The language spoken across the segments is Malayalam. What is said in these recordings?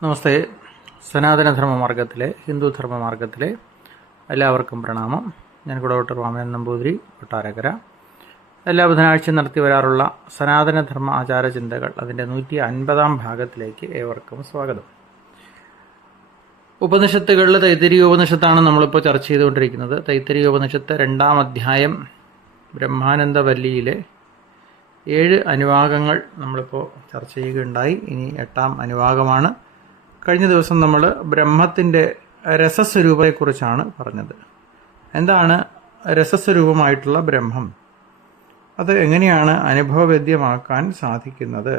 നമസ്തേ. സനാതനധർമ്മമാർഗത്തിലെ ഹിന്ദുധർമ്മമാർഗത്തിലെ എല്ലാവർക്കും പ്രണാമം. ഞാൻ ഡോക്ടർ വാമനൻ നമ്പൂതിരി, കൊട്ടാരക്കര. എല്ലാ ബുധനാഴ്ചയും നടത്തി വരാറുള്ള സനാതനധർമ്മ ആചാരചിന്തകൾ അതിൻ്റെ 150-ാം ഭാഗത്തിലേക്ക് ഏവർക്കും സ്വാഗതം. ഉപനിഷത്തുകളിൽ തൈത്തിരീയോപനിഷത്താണ് നമ്മളിപ്പോൾ ചർച്ച ചെയ്തുകൊണ്ടിരിക്കുന്നത്. തൈത്തിരീയോപനിഷത്ത് 2-ാം അധ്യായം ബ്രഹ്മാനന്ദവല്ലിയിലെ 7 അനുവാകങ്ങൾ നമ്മളിപ്പോൾ ചർച്ച ചെയ്യുകയുണ്ടായി. ഇനി 8-ാം അനുവാകമാണ്. കഴിഞ്ഞ ദിവസം നമ്മൾ ബ്രഹ്മത്തിൻ്റെ രസസ്വരൂപത്തെക്കുറിച്ചാണ് പറഞ്ഞത്. എന്താണ് രസസ്വരൂപമായിട്ടുള്ള ബ്രഹ്മം? അത് എങ്ങനെയാണ് അനുഭവവേദ്യമാക്കാൻ സാധിക്കുന്നത്?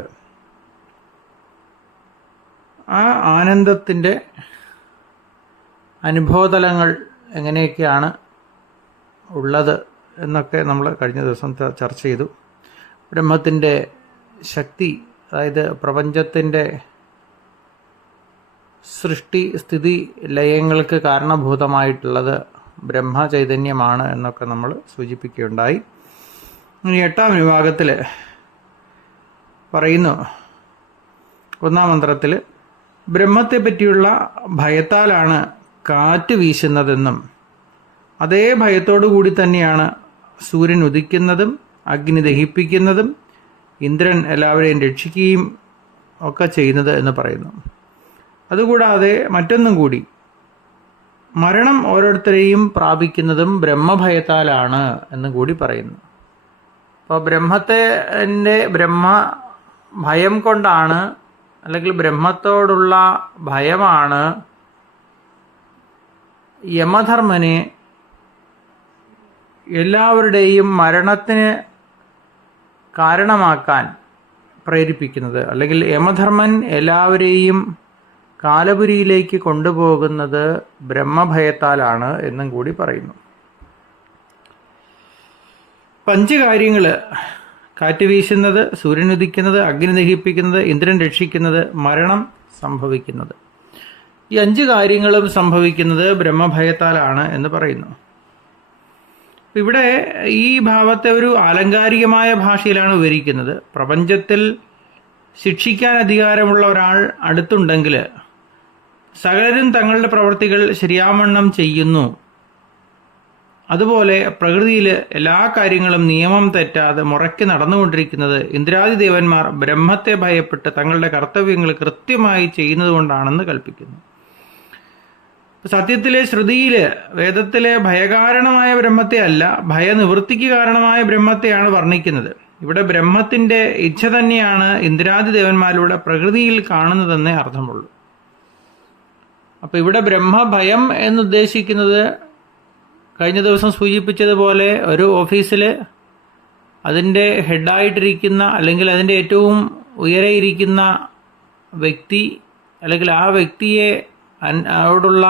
ആ ആനന്ദത്തിൻ്റെ അനുഭവതലങ്ങൾ എങ്ങനെയൊക്കെയാണ് ഉള്ളത് എന്നൊക്കെ നമ്മൾ കഴിഞ്ഞ ദിവസം ചർച്ച ചെയ്തു. ബ്രഹ്മത്തിൻ്റെ ശക്തി, അതായത് പ്രപഞ്ചത്തിൻ്റെ സൃഷ്ടി സ്ഥിതി ലയങ്ങൾക്ക് കാരണഭൂതമായിട്ടുള്ളത് ബ്രഹ്മചൈതന്യമാണ് എന്നൊക്കെ നമ്മൾ സൂചിപ്പിക്കുകയുണ്ടായി. ഇനി 8-ാം വിഭാഗത്തിൽ പറയുന്നു, 1-ാം മന്ത്രത്തിൽ, ബ്രഹ്മത്തെ പറ്റിയുള്ള ഭയത്താലാണ് കാറ്റ് വീശുന്നതെന്നും അതേ ഭയത്തോടു കൂടി തന്നെയാണ് സൂര്യൻ ഉദിക്കുന്നതും അഗ്നി ദഹിപ്പിക്കുന്നതും ഇന്ദ്രൻ എല്ലാവരെയും രക്ഷിക്കുകയും ഒക്കെ ചെയ്യുന്നത് എന്ന് പറയുന്നു. അതുകൂടാതെ മറ്റൊന്നും കൂടി, മരണം ഓരോരുത്തരെയും പ്രാപിക്കുന്നതും ബ്രഹ്മഭയത്താലാണ് എന്നും കൂടി പറയുന്നു. അപ്പോൾ ബ്രഹ്മഭയം കൊണ്ടാണ്, അല്ലെങ്കിൽ ബ്രഹ്മത്തോടുള്ള ഭയമാണ് യമധർമ്മനെ എല്ലാവരുടെയും മരണത്തിന് കാരണമാക്കാൻ പ്രേരിപ്പിക്കുന്നത്, അല്ലെങ്കിൽ യമധർമ്മൻ എല്ലാവരെയും കാലപുരിയിലേക്ക് കൊണ്ടുപോകുന്നത് ബ്രഹ്മഭയത്താലാണ് എന്നും കൂടി പറയുന്നു. 5 കാര്യങ്ങൾ: കാറ്റ് വീശുന്നത്, സൂര്യൻ ഉദിക്കുന്നത്, അഗ്നി ദഹിപ്പിക്കുന്നത്, ഇന്ദ്രൻ രക്ഷിക്കുന്നത്, മരണം സംഭവിക്കുന്നത്. ഈ 5 കാര്യങ്ങളും സംഭവിക്കുന്നത് ബ്രഹ്മഭയത്താലാണ് എന്ന് പറയുന്നു. ഇവിടെ ഈ ഭാവത്തെ ഒരു ആലങ്കാരികമായ ഭാഷയിലാണ് വിവരിക്കുന്നത്. പ്രപഞ്ചത്തിൽ ശിക്ഷിക്കാൻ അധികാരമുള്ള ഒരാൾ അടുത്തുണ്ടെങ്കിൽ സകലരും തങ്ങളുടെ പ്രവൃത്തികൾ ശരിയാവണ്ണം ചെയ്യുന്നു. അതുപോലെ പ്രകൃതിയിൽ എല്ലാ കാര്യങ്ങളും നിയമം തെറ്റാതെ മുറയ്ക്ക് നടന്നുകൊണ്ടിരിക്കുന്നത് ഇന്ദ്രാദി ദേവന്മാർ ബ്രഹ്മത്തെ ഭയപ്പെട്ട് തങ്ങളുടെ കർത്തവ്യങ്ങൾ കൃത്യമായി ചെയ്യുന്നത് കൊണ്ടാണെന്ന് കൽപ്പിക്കുന്നു. സത്യത്തിലെ ശ്രുതിയില് വേദത്തിലെ ഭയകാരണമായ ബ്രഹ്മത്തെ അല്ല, ഭയനിവൃത്തിക്ക് കാരണമായ ബ്രഹ്മത്തെയാണ് വർണ്ണിക്കുന്നത്. ഇവിടെ ബ്രഹ്മത്തിന്റെ ഇച്ഛ തന്നെയാണ് ഇന്ദ്രാദി ദേവന്മാരിലൂടെ പ്രകൃതിയിൽ കാണുന്നതെന്നേ അർത്ഥമുള്ളൂ. അപ്പൊ ഇവിടെ ബ്രഹ്മഭയം എന്നുദ്ദേശിക്കുന്നത്, കഴിഞ്ഞ ദിവസം സൂചിപ്പിച്ചതുപോലെ, ഒരു ഓഫീസിൽ അതിൻ്റെ ഹെഡായിട്ടിരിക്കുന്ന, അല്ലെങ്കിൽ അതിൻ്റെ ഏറ്റവും ഉയരെ ഇരിക്കുന്ന വ്യക്തി, അല്ലെങ്കിൽ ആ വ്യക്തിയെ അവരോടുള്ള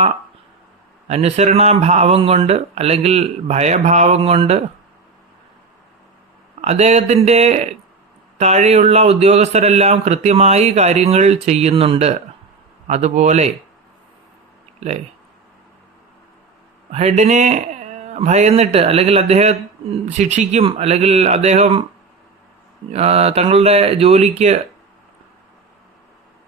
അനുസരണാഭാവം കൊണ്ട്, അല്ലെങ്കിൽ ഭയഭാവം കൊണ്ട് അദ്ദേഹത്തിൻ്റെ താഴെയുള്ള ഉദ്യോഗസ്ഥരെല്ലാം കൃത്യമായി കാര്യങ്ങൾ ചെയ്യുന്നുണ്ട്. അതുപോലെ അല്ലേ, ഹെഡിനെ ഭയന്നിട്ട്, അല്ലെങ്കിൽ അദ്ദേഹം ശിക്ഷിക്കും, അല്ലെങ്കിൽ അദ്ദേഹം തങ്ങളുടെ ജോലിക്ക്,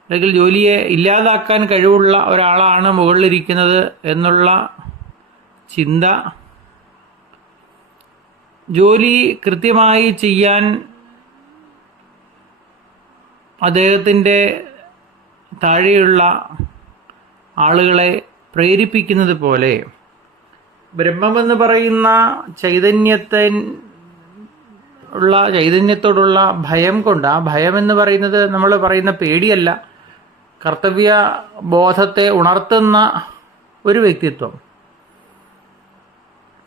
അല്ലെങ്കിൽ ജോലിയെ ഇല്ലാതാക്കാൻ കഴിവുള്ള ഒരാളാണ് മുകളിലിരിക്കുന്നത് എന്നുള്ള ചിന്ത, ജോലി കൃത്യമായി ചെയ്യാൻ അദ്ദേഹത്തിൻ്റെ താഴെയുള്ള ആളുകളെ പ്രേരിപ്പിക്കുന്നത് പോലെ, ബ്രഹ്മമെന്ന് പറയുന്ന ചൈതന്യത്തോടുള്ള ഭയം കൊണ്ട്, ആ ഭയം എന്ന് പറയുന്നത് നമ്മൾ പറയുന്ന പേടിയല്ല, കർത്തവ്യ ബോധത്തെ ഉണർത്തുന്ന ഒരു വ്യക്തിത്വം.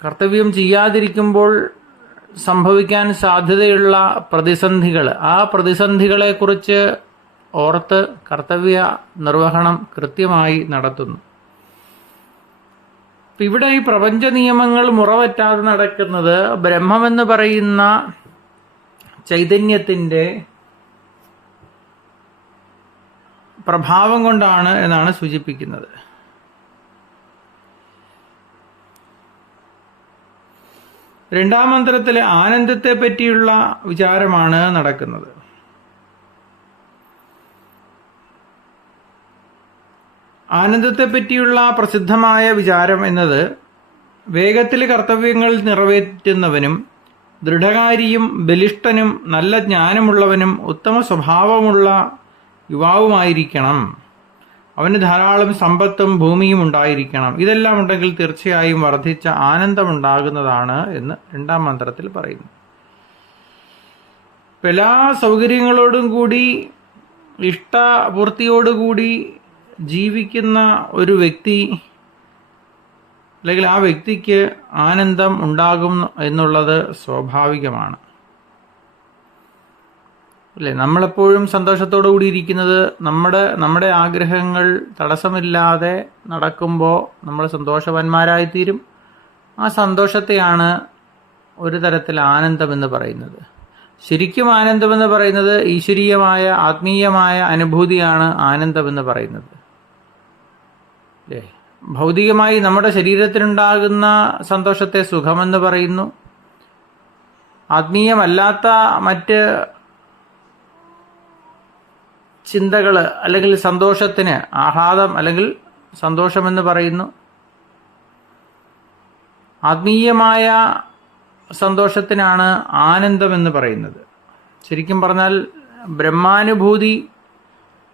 കർത്തവ്യം ചെയ്യാതിരിക്കുമ്പോൾ സംഭവിക്കാൻ സാധ്യതയുള്ള പ്രതിസന്ധികൾ, ആ പ്രതിസന്ധികളെക്കുറിച്ച് ഓർത്ത് കർത്തവ്യ നിർവഹണം കൃത്യമായി നടത്തുന്നു. ഇവിടെ ഈ പ്രപഞ്ച നിയമങ്ങൾ മുറവറ്റാതെ നടക്കുന്നത് ബ്രഹ്മമെന്ന് പറയുന്ന ചൈതന്യത്തിൻ്റെ പ്രഭാവം കൊണ്ടാണ് എന്നാണ് സൂചിപ്പിക്കുന്നത്. രണ്ടാം മന്ത്രത്തിലെ ആനന്ദത്തെ പറ്റിയുള്ള വിചാരമാണ് നടക്കുന്നത്. ആനന്ദത്തെ പറ്റിയുള്ള പ്രസിദ്ധമായ വിചാരം എന്നത് വേഗത്തിൽ കർത്തവ്യങ്ങൾ നിറവേറ്റുന്നവനും ദൃഢകാരിയും ബലിഷ്ഠനും നല്ല ജ്ഞാനമുള്ളവനും ഉത്തമ സ്വഭാവമുള്ള യുവാവുമായിരിക്കണം. അവന് ധാരാളം സമ്പത്തും ഭൂമിയും ഉണ്ടായിരിക്കണം. ഇതെല്ലാം ഉണ്ടെങ്കിൽ തീർച്ചയായും വർദ്ധിച്ച ആനന്ദമുണ്ടാകുന്നതാണ് എന്ന് 2ാം മന്ത്രത്തിൽ പറയുന്നു. എല്ലാ സൗകര്യങ്ങളോടും കൂടി ഇഷ്ടപൂർത്തിയോടുകൂടി ജീവിക്കുന്ന ഒരു വ്യക്തി അല്ലെങ്കിൽ ആ വ്യക്തിക്ക് ആനന്ദം ഉണ്ടാകും എന്നുള്ളത് സ്വാഭാവികമാണ് അല്ലേ? നമ്മളെപ്പോഴും സന്തോഷത്തോടു കൂടി ഇരിക്കുന്നത് നമ്മുടെ ആഗ്രഹങ്ങൾ തടസ്സമില്ലാതെ നടക്കുമ്പോൾ നമ്മൾ സന്തോഷവാന്മാരായിത്തീരും. ആ സന്തോഷത്തെയാണ് ഒരു തരത്തിൽ ആനന്ദമെന്ന് പറയുന്നത്. ശരിക്കും ആനന്ദമെന്ന് പറയുന്നത് ഈശ്വരീയമായ ആത്മീയമായ അനുഭൂതിയാണ് ആനന്ദമെന്ന് പറയുന്നത് അല്ലേ? ഭൗതികമായി നമ്മുടെ ശരീരത്തിനുണ്ടാകുന്ന സന്തോഷത്തെ സുഖമെന്ന് പറയുന്നു. ആത്മീയമല്ലാത്ത മറ്റ് ചിന്തകൾ അല്ലെങ്കിൽ സന്തോഷത്തിന് ആഹ്ലാദം അല്ലെങ്കിൽ സന്തോഷമെന്ന് പറയുന്നു. ആത്മീയമായ സന്തോഷത്തിനാണ് ആനന്ദമെന്ന് പറയുന്നത്. ശരിക്കും പറഞ്ഞാൽ ബ്രഹ്മാനുഭൂതി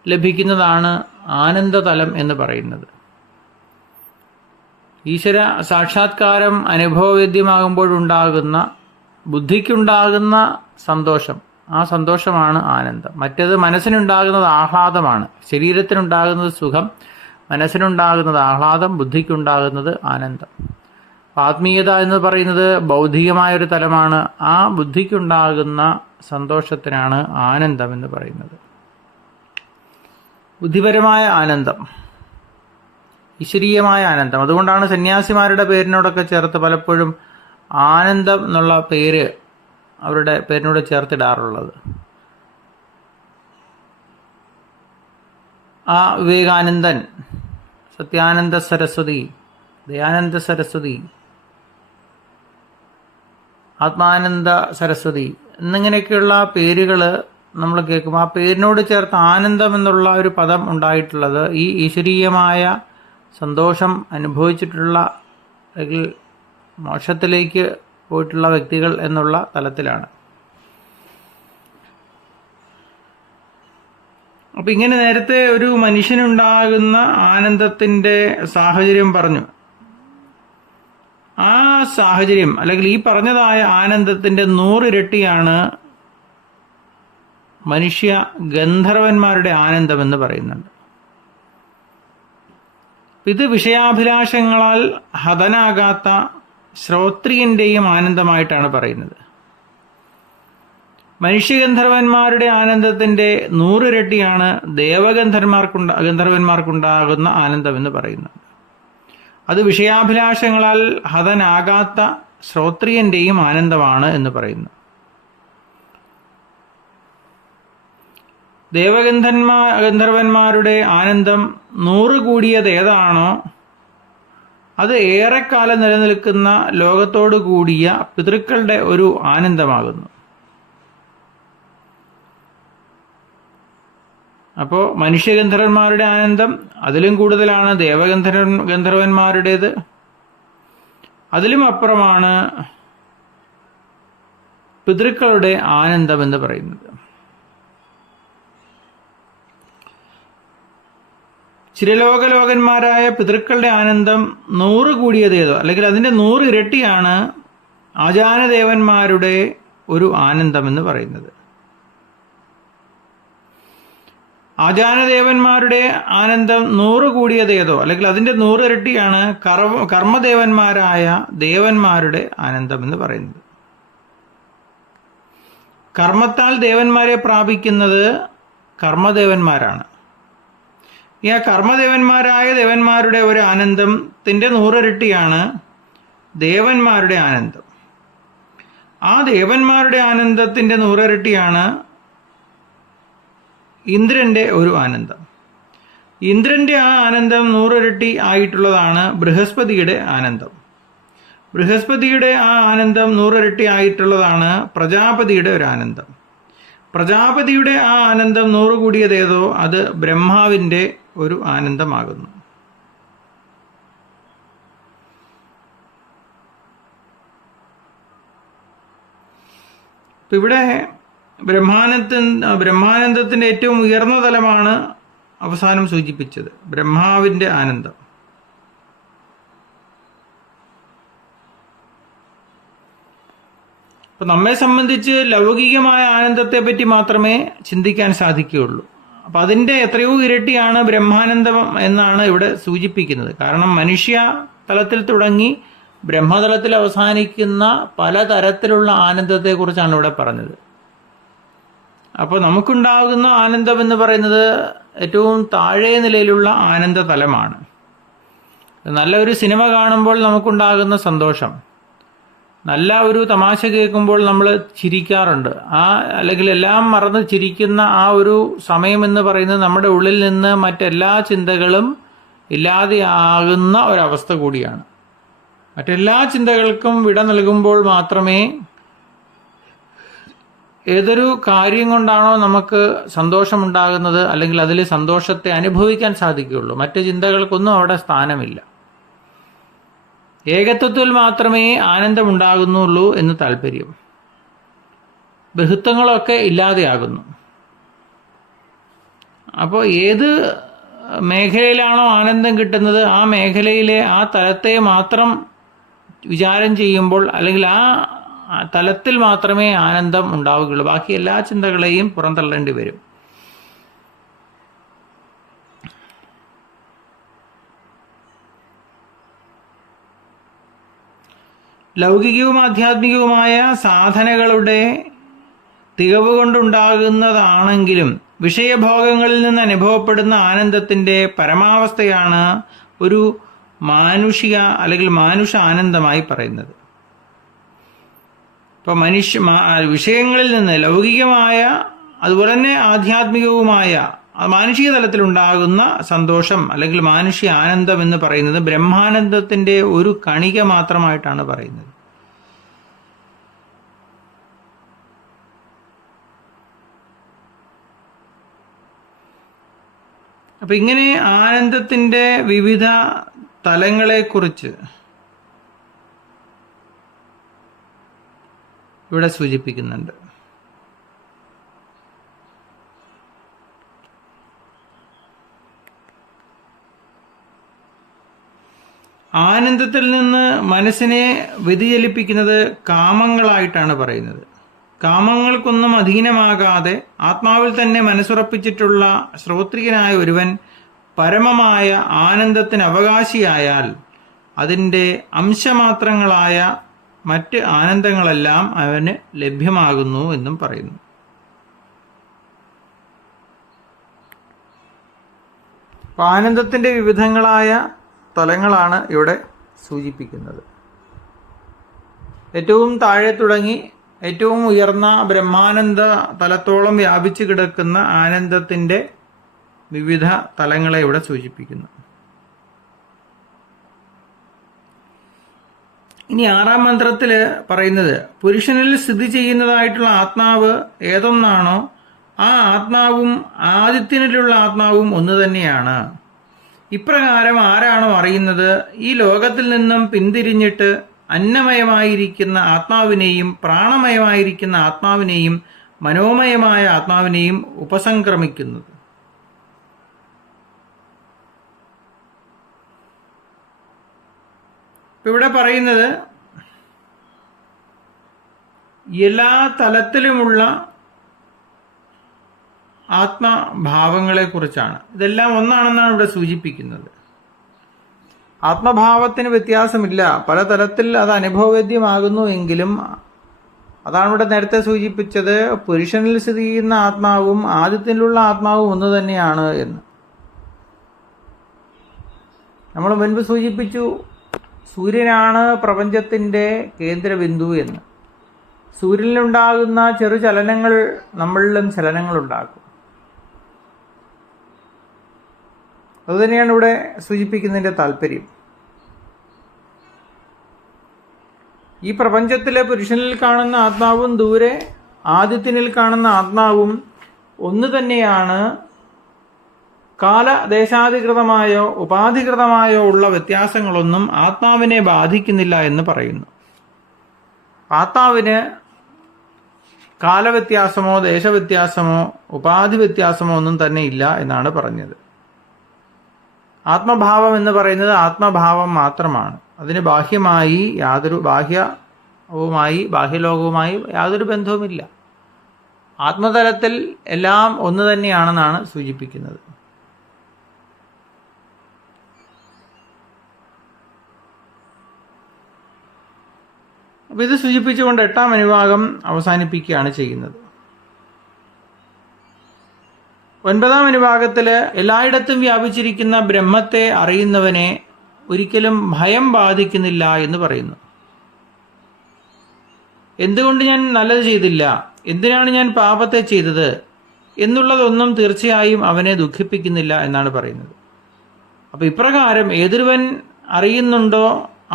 ലഭിക്കുന്നതാണ് ആനന്ദതലം എന്ന് പറയുന്നത്. ഈശ്വര സാക്ഷാത്കാരം അനുഭവവേദ്യമാകുമ്പോഴുണ്ടാകുന്ന ബുദ്ധിക്കുണ്ടാകുന്ന സന്തോഷം, ആ സന്തോഷമാണ് ആനന്ദം. മറ്റേത് മനസ്സിനുണ്ടാകുന്നത് ആഹ്ലാദമാണ്. ശരീരത്തിനുണ്ടാകുന്നത് സുഖം, മനസ്സിനുണ്ടാകുന്നത് ആഹ്ലാദം, ബുദ്ധിക്കുണ്ടാകുന്നത് ആനന്ദം. ആത്മീയത എന്ന് പറയുന്നത് ബൗദ്ധികമായൊരു തലമാണ്. ആ ബുദ്ധിക്കുണ്ടാകുന്ന സന്തോഷത്തിനാണ് ആനന്ദം എന്ന് പറയുന്നത്. ബുദ്ധിപരമായ ആനന്ദം, ഈശ്വരീയമായ ആനന്ദം. അതുകൊണ്ടാണ് സന്യാസിമാരുടെ പേരിനോടൊക്കെ ചേർത്ത് പലപ്പോഴും ആനന്ദം എന്നുള്ള പേര് അവരുടെ പേരിനോട് ചേർത്തിടാറുള്ളത്. ആ വിവേകാനന്ദൻ, സത്യാനന്ദ സരസ്വതി, ദയാനന്ദ സരസ്വതി, ആത്മാനന്ദ സരസ്വതി എന്നിങ്ങനെയൊക്കെയുള്ള പേരുകൾ നമ്മൾ കേൾക്കും. ആ പേരിനോട് ചേർത്ത് ആനന്ദം എന്നുള്ള ഒരു പദം ഉണ്ടായിട്ടുള്ളത് ഈ ഈശ്വരീയമായ സന്തോഷം അനുഭവിച്ചിട്ടുള്ള അല്ലെങ്കിൽ മോക്ഷത്തിലേക്ക് പോയിട്ടുള്ള വ്യക്തികൾ എന്നുള്ള തലത്തിലാണ്. അപ്പം ഇങ്ങനെ നേരത്തെ ഒരു മനുഷ്യനുണ്ടാകുന്ന ആനന്ദത്തിൻ്റെ സാഹചര്യം പറഞ്ഞു. ആ സാഹചര്യം അല്ലെങ്കിൽ ഈ പറഞ്ഞതായ ആനന്ദത്തിൻ്റെ 100 ഇരട്ടിയാണ് മനുഷ്യ ഗന്ധർവന്മാരുടെ ആനന്ദം എന്ന് പറയുന്നുണ്ട്. ഇത് വിഷയാഭിലാഷങ്ങളാൽ ഹതനാകാത്ത ശ്രോത്രിയന്റെയും ആനന്ദമായിട്ടാണ് പറയുന്നത്. മനുഷ്യഗന്ധർവന്മാരുടെ ആനന്ദത്തിന്റെ 100 ഇരട്ടിയാണ് ഗന്ധർവന്മാർക്കുണ്ടാകുന്ന ആനന്ദം എന്ന് പറയുന്നത്. അത് വിഷയാഭിലാഷങ്ങളാൽ ഹതനാകാത്ത ശ്രോത്രിയന്റെയും ആനന്ദമാണ് എന്ന് പറയുന്നു. ഗന്ധർവന്മാരുടെ ആനന്ദം 100 കൂടിയത് ഏതാണോ അത് ഏറെക്കാലം നിലനിൽക്കുന്ന ലോകത്തോടു കൂടിയ പിതൃക്കളുടെ ഒരു ആനന്ദമാകുന്നു. അപ്പോൾ മനുഷ്യഗന്ധർവന്മാരുടെ ആനന്ദം അതിലും കൂടുതലാണ് ഗന്ധർവന്മാരുടേത്. അതിലും അപ്പുറമാണ് പിതൃക്കളുടെ ആനന്ദം എന്ന് പറയുന്നത്. ചിരലോകലോകന്മാരായ പിതൃക്കളുടെ ആനന്ദം 100 കൂടിയതേതോ അല്ലെങ്കിൽ അതിൻ്റെ 100 ഇരട്ടിയാണ് ആചാരദേവന്മാരുടെ ഒരു ആനന്ദം എന്ന് പറയുന്നത്. ആചാരദേവന്മാരുടെ ആനന്ദം 100 കൂടിയതേതോ അല്ലെങ്കിൽ അതിൻ്റെ 100 ഇരട്ടിയാണ് കർമ്മദേവന്മാരായ ദേവന്മാരുടെ ആനന്ദം എന്ന് പറയുന്നത്. കർമ്മത്താൽ ദേവന്മാരെ പ്രാപിക്കുന്നത് കർമ്മദേവന്മാരാണ്. ഈ കർമ്മദേവന്മാരായ ദേവന്മാരുടെ ഒരു ആനന്ദത്തിൻ്റെ 100 ഇരട്ടിയാണ് ദേവന്മാരുടെ ആനന്ദം. ആ ദേവന്മാരുടെ ആനന്ദത്തിൻ്റെ 100 ഇരട്ടിയാണ് ഇന്ദ്രന്റെ ഒരു ആനന്ദം. ഇന്ദ്രന്റെ ആ ആനന്ദം 100 ഇരട്ടി ആയിട്ടുള്ളതാണ് ബൃഹസ്പതിയുടെ ആനന്ദം. ബൃഹസ്പതിയുടെ ആ ആനന്ദം 100 ഇരട്ടി ആയിട്ടുള്ളതാണ് പ്രജാപതിയുടെ ഒരു ആനന്ദം. പ്രജാപതിയുടെ ആ ആനന്ദം 100 കൂടിയതേതോ അത് ബ്രഹ്മാവിൻ്റെ ഒരു ആനന്ദമാകുന്നു. ഇവിടെ ബ്രഹ്മാനന്ദത്തിൻ്റെ ഏറ്റവും ഉയർന്ന തലമാണ് അവസാനം സൂചിപ്പിച്ചത്, ബ്രഹ്മാവിൻ്റെ ആനന്ദം. അപ്പം നമ്മെ സംബന്ധിച്ച് ലൗകികമായ ആനന്ദത്തെ പറ്റി മാത്രമേ ചിന്തിക്കാൻ സാധിക്കുകയുള്ളൂ. അപ്പം അതിൻ്റെ എത്രയോ ഇരട്ടിയാണ് ബ്രഹ്മാനന്ദം എന്നാണ് ഇവിടെ സൂചിപ്പിക്കുന്നത്. കാരണം മനുഷ്യ തലത്തിൽ തുടങ്ങി ബ്രഹ്മതലത്തിൽ അവസാനിക്കുന്ന പലതരത്തിലുള്ള ആനന്ദത്തെക്കുറിച്ചാണ് ഇവിടെ പറഞ്ഞത്. അപ്പോൾ നമുക്കുണ്ടാകുന്ന ആനന്ദം എന്ന് പറയുന്നത് ഏറ്റവും താഴെ നിലയിലുള്ള ആനന്ദ തലമാണ്. നല്ലൊരു സിനിമ കാണുമ്പോൾ നമുക്കുണ്ടാകുന്ന സന്തോഷം, നല്ല ഒരു തമാശ കേൾക്കുമ്പോൾ നമ്മൾ ചിരിക്കാറുണ്ട്. അല്ലെങ്കിൽ എല്ലാം മറന്ന് ചിരിക്കുന്ന ആ ഒരു സമയം എന്ന് പറയുന്നത് നമ്മുടെ ഉള്ളിൽ നിന്ന് മറ്റെല്ലാ ചിന്തകളും ഇല്ലാതെയാകുന്ന ഒരവസ്ഥ കൂടിയാണ്. മറ്റെല്ലാ ചിന്തകൾക്കും വിട നൽകുമ്പോൾ മാത്രമേ ഏതൊരു കാര്യം കൊണ്ടാണോ നമുക്ക് സന്തോഷമുണ്ടാകുന്നത് അല്ലെങ്കിൽ അതിൽ സന്തോഷത്തെ അനുഭവിക്കാൻ സാധിക്കുകയുള്ളൂ. മറ്റ് ചിന്തകൾക്കൊന്നും അവിടെ സ്ഥാനമില്ല. ഏകത്വത്തിൽ മാത്രമേ ആനന്ദമുണ്ടാകുന്നുള്ളൂ എന്ന് താല്പര്യം. ബഹുത്വങ്ങളൊക്കെ ഇല്ലാതെയാകുന്നു. അപ്പോൾ ഏത് മേഖലയിലാണോ ആനന്ദം കിട്ടുന്നത് ആ മേഖലയിലെ ആ തലത്തെ മാത്രം വിചാരം ചെയ്യുമ്പോൾ അല്ലെങ്കിൽ ആ തലത്തിൽ മാത്രമേ ആനന്ദം ഉണ്ടാവുകയുള്ളൂ. ബാക്കി എല്ലാ ചിന്തകളെയും പുറന്തള്ളേണ്ടി വരും. ലൗകികവും ആധ്യാത്മികവുമായ സാധനകളുടെ തികവ് കൊണ്ടുണ്ടാകുന്നതാണെങ്കിലും വിഷയഭോഗങ്ങളിൽ നിന്ന് അനുഭവപ്പെടുന്ന ആനന്ദത്തിൻ്റെ പരമാവസ്ഥയാണ് ഒരു മാനുഷിക അല്ലെങ്കിൽ മാനുഷ ആനന്ദമായി പറയുന്നത്. ഇപ്പോൾ വിഷയങ്ങളിൽ നിന്ന് ലൗകികമായ അതുപോലെ തന്നെ ആധ്യാത്മികവുമായ മാനുഷിക തലത്തിലുണ്ടാകുന്ന സന്തോഷം അല്ലെങ്കിൽ മാനുഷിക ആനന്ദം എന്ന് പറയുന്നത് ബ്രഹ്മാനന്ദത്തിൻ്റെ ഒരു കണിക മാത്രമായിട്ടാണ് പറയുന്നത്. അപ്പം ഇങ്ങനെ ആനന്ദത്തിൻ്റെ വിവിധ തലങ്ങളെക്കുറിച്ച് ഇവിടെ സൂചിപ്പിക്കുന്നുണ്ട്. ആനന്ദത്തിൽ നിന്ന് മനസ്സിനെ വ്യതിചലിപ്പിക്കുന്നത് കാമങ്ങളായിട്ടാണ് പറയുന്നത്. കാമങ്ങൾക്കൊന്നും അധീനമാകാതെ ആത്മാവിൽ തന്നെ മനസ്സുറപ്പിച്ചിട്ടുള്ള ശ്രോത്രികനായ ഒരുവൻ പരമമായ ആനന്ദത്തിന് അവകാശിയായാൽ അതിൻ്റെ അംശമാത്രങ്ങളായ മറ്റ് ആനന്ദങ്ങളെല്ലാം അവന് ലഭ്യമാകുന്നു എന്നും പറയുന്നു. ആനന്ദത്തിൻ്റെ വിവിധങ്ങളായ തലങ്ങളാണ് ഇവിടെ സൂചിപ്പിക്കുന്നത്. ഏറ്റവും താഴെ തുടങ്ങി ഏറ്റവും ഉയർന്ന ബ്രഹ്മാനന്ദ തലത്തോളം വ്യാപിച്ചു കിടക്കുന്ന ആനന്ദത്തിൻ്റെ വിവിധ തലങ്ങളെ ഇവിടെ സൂചിപ്പിക്കുന്നു. ഇനി 6-ാം മന്ത്രത്തിൽ പറയുന്നത് പുരുഷനിൽ സ്ഥിതി ചെയ്യുന്നതായിട്ടുള്ള ആത്മാവ് ഏതൊന്നാണോ ആ ആത്മാവും ആദിത്യനിലുള്ള ആത്മാവും ഒന്ന് തന്നെയാണ്. ഇപ്രകാരം ആരാണോ അറിയുന്നത് ഈ ലോകത്തിൽ നിന്നും പിന്തിരിഞ്ഞിട്ട് അന്നമയമായിരിക്കുന്ന ആത്മാവിനെയും പ്രാണമയമായിരിക്കുന്ന ആത്മാവിനെയും മനോമയമായ ആത്മാവിനെയും ഉപസംക്രമിക്കുന്നത്. ഇവിടെ പറയുന്നത് എല്ലാ തലത്തിലുമുള്ള ആത്മഭാവങ്ങളെക്കുറിച്ചാണ്. ഇതെല്ലാം ഒന്നാണെന്നാണ് ഇവിടെ സൂചിപ്പിക്കുന്നത്. ആത്മഭാവത്തിന് വ്യത്യാസമില്ല, പല തലത്തിൽ അത് അനുഭവവേദ്യമാകുന്നു എങ്കിലും അതാണ് ഇവിടെ നേരത്തെ സൂചിപ്പിച്ചത് പുരുഷനിൽ സ്ഥിതി ചെയ്യുന്ന ആത്മാവും ആദിത്യനിലുള്ള ആത്മാവും ഒന്ന് തന്നെയാണ് എന്ന്. നമ്മൾ മുൻപ് സൂചിപ്പിച്ചു സൂര്യനാണ് പ്രപഞ്ചത്തിൻ്റെ കേന്ദ്രബിന്ദു എന്ന്. സൂര്യനിലുണ്ടാകുന്ന ചെറു ചലനങ്ങൾ നമ്മളിലും ചലനങ്ങളുണ്ടാക്കും. അതുതന്നെയാണ് ഇവിടെ സൂചിപ്പിക്കുന്നതിൻ്റെ താല്പര്യം. ഈ പ്രപഞ്ചത്തിലെ പുരുഷനിൽ കാണുന്ന ആത്മാവും ദൂരെ ആദിത്യനിൽ കാണുന്ന ആത്മാവും ഒന്ന് തന്നെയാണ്. കാലദേശാധികൃതമായോ ഉപാധികൃതമായോ ഉള്ള വ്യത്യാസങ്ങളൊന്നും ആത്മാവിനെ ബാധിക്കുന്നില്ല എന്ന് പറയുന്നു. ആത്മാവിന് കാലവ്യത്യാസമോ ദേശവ്യത്യാസമോ ഉപാധി വ്യത്യാസമോ ഒന്നും തന്നെ ഇല്ല എന്നാണ് പറഞ്ഞത്. ആത്മഭാവം എന്ന് പറയുന്നത് ആത്മഭാവം മാത്രമാണ്. അതിന് ബാഹ്യമായി ബാഹ്യലോകവുമായി യാതൊരു ബന്ധവുമില്ല. ആത്മതലത്തിൽ എല്ലാം ഒന്ന് തന്നെയാണെന്നാണ് സൂചിപ്പിക്കുന്നത്. അപ്പോൾ ഇത് സൂചിപ്പിച്ചുകൊണ്ട് 8ാം അനുഭാഗം അവസാനിപ്പിക്കുകയാണ് ചെയ്യുന്നത്. 9ാം അനുഭാഗത്തിൽ എല്ലായിടത്തും വ്യാപിച്ചിരിക്കുന്ന ബ്രഹ്മത്തെ അറിയുന്നവനെ ഒരിക്കലും ഭയം ബാധിക്കുന്നില്ല എന്ന് പറയുന്നു. എന്തുകൊണ്ട് ഞാൻ നല്ലത് ചെയ്തില്ല, എന്തിനാണ് ഞാൻ പാപത്തെ ചെയ്തത് എന്നുള്ളതൊന്നും തീർച്ചയായും അവനെ ദുഃഖിപ്പിക്കുന്നില്ല എന്നാണ് പറയുന്നത്. അപ്പൊ ഇപ്രകാരം ഏതൊരുവൻ അറിയുന്നുണ്ടോ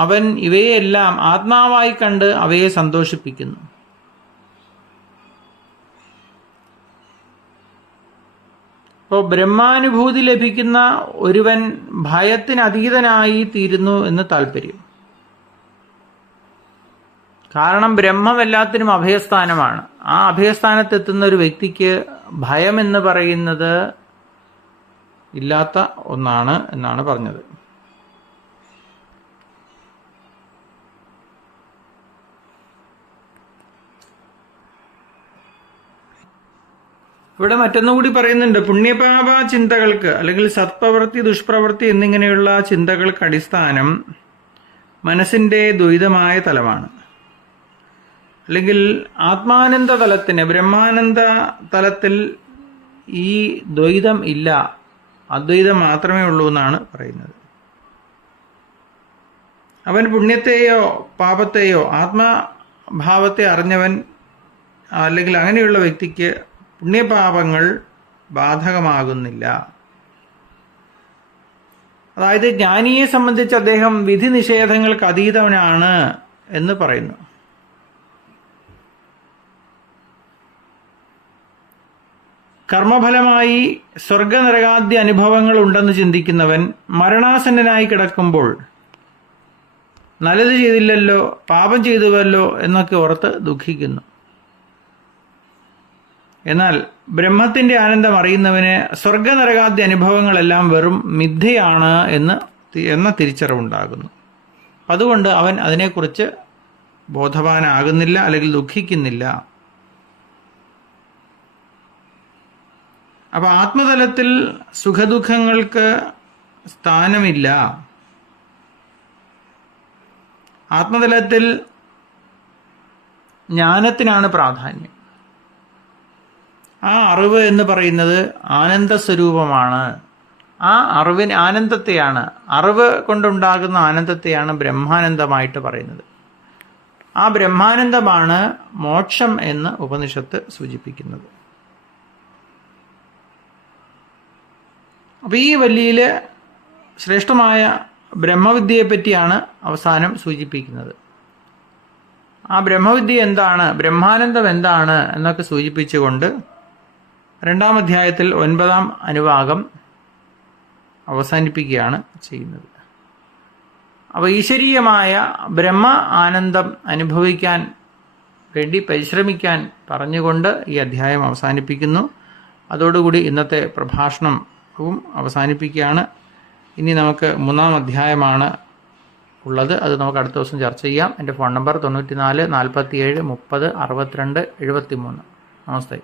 അവൻ ഇവയെല്ലാം ആത്മാവായി കണ്ട് അവയെ സന്തോഷിപ്പിക്കുന്നു. അപ്പോൾ ബ്രഹ്മാനുഭൂതി ലഭിക്കുന്ന ഒരുവൻ ഭയത്തിനതീതനായി തീരുന്നു എന്ന് താല്പര്യം. കാരണം ബ്രഹ്മം എല്ലാത്തിനും അഭയസ്ഥാനമാണ്. ആ അഭയസ്ഥാനത്തെത്തുന്ന ഒരു വ്യക്തിക്ക് ഭയം എന്ന് പറയുന്നത് ഇല്ലാത്ത ഒന്നാണ് എന്നാണ് പറഞ്ഞത്. ഇവിടെ മറ്റൊന്നുകൂടി പറയുന്നുണ്ട്. പുണ്യപാപ ചിന്തകൾക്ക് അല്ലെങ്കിൽ സത്പ്രവൃത്തി ദുഷ്പ്രവൃത്തി എന്നിങ്ങനെയുള്ള ചിന്തകൾക്ക് അടിസ്ഥാനം മനസ്സിന്റെ ദ്വൈതമായ തലമാണ്. അല്ലെങ്കിൽ ആത്മാനന്ദ തലത്തിന്, ബ്രഹ്മാനന്ദ തലത്തിൽ ഈ ദ്വൈതം ഇല്ല, അദ്വൈതം മാത്രമേ ഉള്ളൂ എന്നാണ് പറയുന്നത്. അവൻ പുണ്യത്തെയോ പാപത്തെയോ ആത്മഭാവത്തെ അറിഞ്ഞവൻ അല്ലെങ്കിൽ അങ്ങനെയുള്ള വ്യക്തിക്ക് പുണ്യപാപങ്ങൾ ബാധകമാകുന്നില്ല. അതായത് ജ്ഞാനിയെ സംബന്ധിച്ച് അദ്ദേഹം വിധി നിഷേധങ്ങൾക്ക് അതീതവനാണ് എന്ന് പറയുന്നു. കർമ്മഫലമായി സ്വർഗനരകാദ്യ അനുഭവങ്ങൾ ഉണ്ടെന്ന് ചിന്തിക്കുന്നവൻ മരണാസന്നനായി കിടക്കുമ്പോൾ നല്ലത് ചെയ്തില്ലല്ലോ, പാപം ചെയ്തുവല്ലോ എന്നൊക്കെ ഓർത്ത് ദുഃഖിക്കുന്നു. എന്നാൽ ബ്രഹ്മത്തിന്റെ ആനന്ദം അറിയുന്നവന് സ്വർഗനരകാദ്യ അനുഭവങ്ങളെല്ലാം വെറും മിഥ്യയാണ് എന്ന തിരിച്ചറിവുണ്ടാകുന്നു. അതുകൊണ്ട് അവൻ അതിനെക്കുറിച്ച് ബോധവാനാകുന്നില്ല അല്ലെങ്കിൽ ദുഃഖിക്കുന്നില്ല. അപ്പൊ ആത്മതലത്തിൽ സുഖദുഃഖങ്ങൾക്ക് സ്ഥാനമില്ല. ആത്മതലത്തിൽ ജ്ഞാനത്തിനാണ് പ്രാധാന്യം. ആ അറിവ് എന്ന് പറയുന്നത് ആനന്ദസ്വരൂപമാണ്. ആ അറിവിന് ആനന്ദത്തെയാണ്, അറിവ് കൊണ്ടുണ്ടാകുന്ന ആനന്ദത്തെയാണ് ബ്രഹ്മാനന്ദമായിട്ട് പറയുന്നത്. ആ ബ്രഹ്മാനന്ദമാണ് മോക്ഷം എന്ന് ഉപനിഷത്ത് സൂചിപ്പിക്കുന്നത്. അപ്പോൾ ഈ വല്ലിയില് ശ്രേഷ്ഠമായ ബ്രഹ്മവിദ്യയെ പറ്റിയാണ് അവസാനം സൂചിപ്പിക്കുന്നത്. ആ ബ്രഹ്മവിദ്യ എന്താണ്, ബ്രഹ്മാനന്ദം എന്താണ് എന്നൊക്കെ സൂചിപ്പിച്ചുകൊണ്ട് 2ാം അധ്യായത്തിൽ 9ാം അനുഭാഗം അവസാനിപ്പിക്കുകയാണ് ചെയ്യുന്നത്. അപ്പോൾ ഈശ്വരീയമായ ബ്രഹ്മ ആനന്ദം അനുഭവിക്കാൻ വേണ്ടി പരിശ്രമിക്കാൻ പറഞ്ഞുകൊണ്ട് ഈ അധ്യായം അവസാനിപ്പിക്കുന്നു. അതോടുകൂടി ഇന്നത്തെ പ്രഭാഷണവും അവസാനിപ്പിക്കുകയാണ്. ഇനി നമുക്ക് 3ാം അധ്യായമാണ് ഉള്ളത്. അത് നമുക്ക് അടുത്ത ദിവസം ചർച്ച ചെയ്യാം. എൻ്റെ ഫോൺ നമ്പർ 94 47 30 62 73. നമസ്തേ.